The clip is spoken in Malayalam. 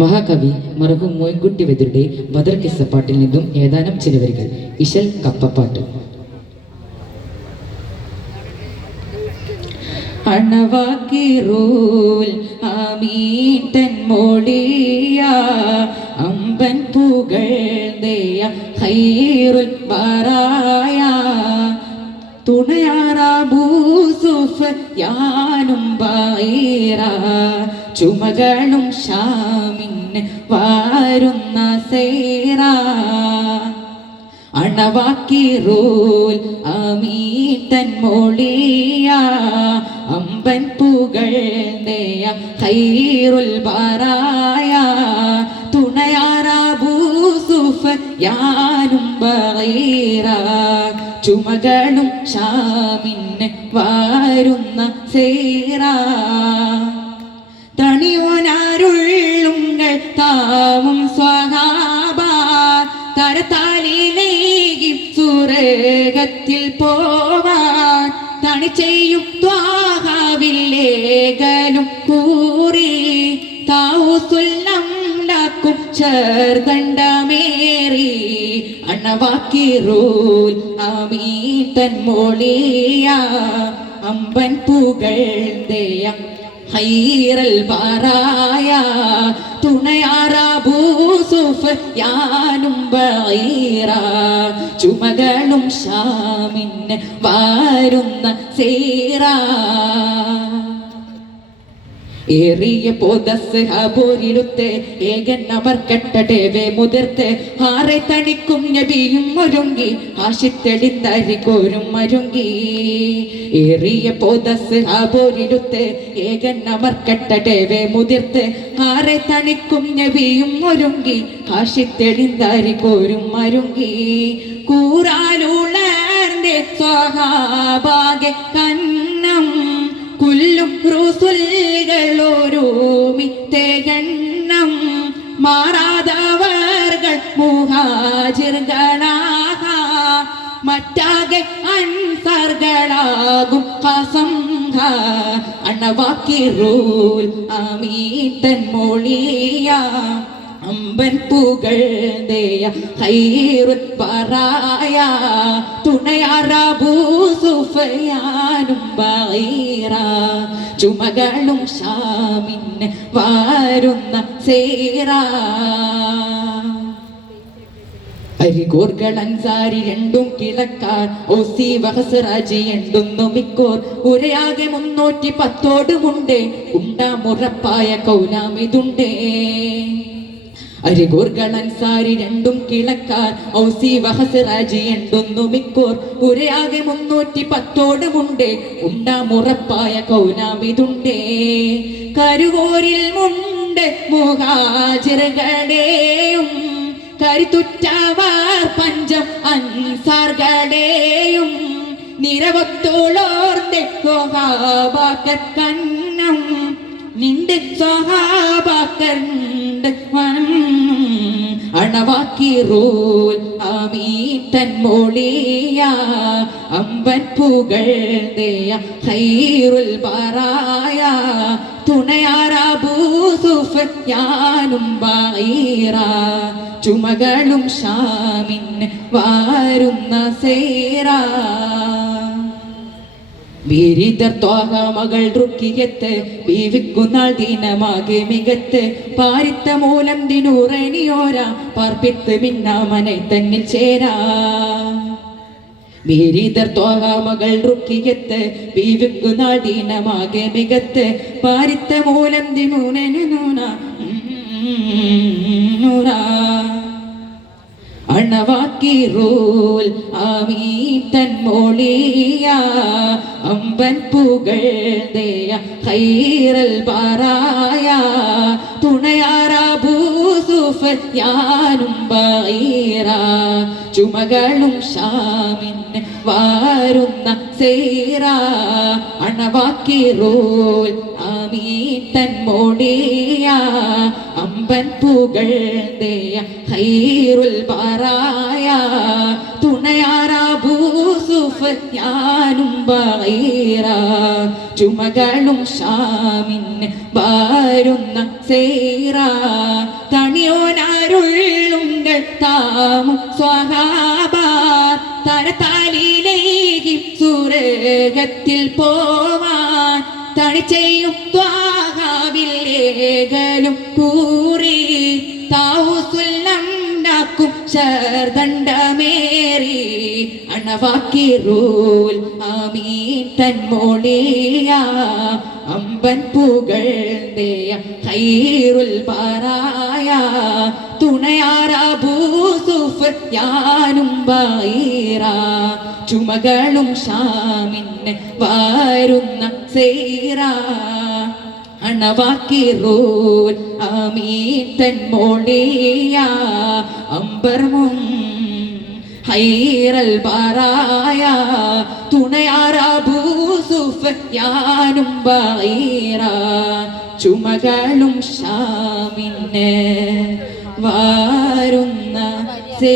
മഹാകവി മർഹൂം മോയിൻകുട്ടി വൈദ്യരുടെ ബദർ കിസ്സപ്പാട്ടിൽ നിന്നും ഏതാനും ചില വരികൾ. ഇശൽ കപ്പപ്പാട്ട്. അണവാക്കിറൂൽ ആമീൻ തൻ മോളിയ അമ്പൻ പുകഴ്തയ ഖൈറുൽ ബറായ തുണയാറാബൂസുഫ്യാനും ബൈറ ചുമകളും ഷാമിന് വാരുന്ന സേറ അണവാക്കിറൂൽ ആമീൻ തൻ മോളിയ അമ്പൻ പുകഴ്തയ ഖൈറുൽ ബറായ തുണയാറാബൂസുഫ്യാനും ബൈറ ചുമകളും ഷാമിന് വാരുന്ന സേറ തണിയോനാരുള്ളുങ്ങൾ താവും സ്വഹാബ തരത്താലിലേകി സുരകത്തിൽ പോവാൻ തണി ചെയ്യും ത്വാഹാവില്ലേകലും കൂറി താവുസുല്ലം ലാക്കും ചേർദണ്ഡമേറി അണവാക്കിറൂൽ ആമീൻ തൻ മോളിയ അമ്പൻ പുകഴ്തയ ഖൈറുൽ ബറായ തുണയാറാബൂസുഫ്യാനും ബൈറ ചുമകളും ഷാമിന് വാരുന്ന സേറ ഏറിയ പോതസ്സോരിലുത്ത് ഏകൻ അവർ കെട്ടടവേ മുതിർത്ത് ആറെ തണിക്കും നബിയും ഒരുങ്ങി ആശിത്തെളിന്തരിക്കോരും മരുങ്ങി ഏറിയ പോതസ്സോരിലുത്ത് ഏകൻ അവർ കെട്ടടവേ മുതിർത്ത് ആറെ തണിക്കും നബിയും ഒരുങ്ങി ആശിത്തെളിന്തരിക്കോരും മരുങ്ങി കൂറാലുളർന്റെ സ്വഹാബാകെ കന്നം കുല്ലും റുസുലുകളോരോമി തേകണ്ണം മാറാതവർകൾ മുഹാജിറുകളാക മറ്റാകെ അൻസാറുകളാകും ഖസംഹ അണവാക്കിറൂൽ ആമീൻ തൻ മോളിയ അമ്പൻ പുകഴ്തയ ഖൈറുൽ ബറായ തുണയാറാബൂസുഫ്യാനും ബൈറ ചുമകളും ഷാമിന് വാരുന്ന സേറ അരികോർകൾ അൻസാരി രണ്ടും കിളക്കാർ ഓസി വഹസ്റാജി എണ്ടുന്നു മിക്കോർ ഉരയാകെ 310 ഉണ്ടാമുറപ്പായ കൗലാമിതുണ്ടേ അരികോർകൾ അൻസാരി രണ്ടും കിളക്കാർ ഔസി വഹസ്റാജി എണ്ടുന്നു മിക്കോർ ഉരയാകെ 310 ഉണ്ടാമുറപ്പായ കൗലാമിതുണ്ടേ കരുവോരിൽ മുണ്ട് മുഹാജിറുകളെയും കരുത്തുറ്റവർ പഞ്ചം അൻസാറുകളെയും നിരവത്തോളോർന്റെ സ്വഹാബാക്കർ കന്നം നിന്റെ സ്വഹാബാക്കർണ്ട് അണവാക്കിറൂൽ ആമീൻ തൻ മോളിയ അമ്പൻ പുകഴ്തയ ഖൈറുൽ ബറായ തുണയാറാബൂസുഫ്യാനും ബൈറ ചുമകളും ഷാമിന് വാരുന്ന സേറ വീരിതർ ത്വാഹ മകൾ റുക്കിയത്ത് ബീവിക്കുന്നാൾ ദീനമാകെ മികത്ത് പാരിത്ത മൂലം ദിനൂറനിയോര പാർപ്പിത്ത് മിന്നാമനെ തന്നിൽ ചേരാ വീരിതർ ത്വാഹ മകൾ റുക്കിയത്ത് ബീവിക്കുന്നാൾ ദീനമാകെ മികത്ത് പാരിത്ത മൂലം ദിനൂറനിയോര അണവാക്കിറൂൽ ആമീൻ തൻ മോളിയ അമ്പൻ പുകഴ്തയ ഖൈറുൽ ബറായ തുണയാറാബൂസുഫ്യാനും ബൈറ ചുമകളും ഷാമിന് വാരുന്ന സേറ അണവാക്കിറൂൽ ആമീൻ തൻ മോളിയ അമ്പൻ പുകഴ്തയ ഖൈറുൽ ബറായ തുണയാറാബൂസുഫ്യാനും ബൈറ ചുമകളും ഷാമിന് വാരുന്ന സേറ നബിയോനരുളുങ്കൾ താമും സ്വഹാബ തരത്താലിലേക്ക് സുരകത്തിൽ പോവാൻ തണിച്ചെയ്യും ത്വാഹാവില്ലേകലും കൂറി താവുസുല്ലംണ്ടാക്കും ശർദണ്ഡമേറി അണവാക്കിറൂൽ ആമീൻ തൻമോളിയ അമ്പൻ പുകഴ്ന്തേയ ഖൈറുൽ ബറായ തുണയാർ അബൂ സുഫ്യാനും ബൈറ ചുമകളും ഷാമിന് വാരുന്ന സൈറ അണവാക്കിറൂൽ ആമീൻ തൻമോളിയ അമ്പർമും ഖൈറൽ ബറായ തുണയാർ അബൂ സുഫ്യാനും ബൈറ ചുമകളും ഷാമിന് വാരുന്ന സേ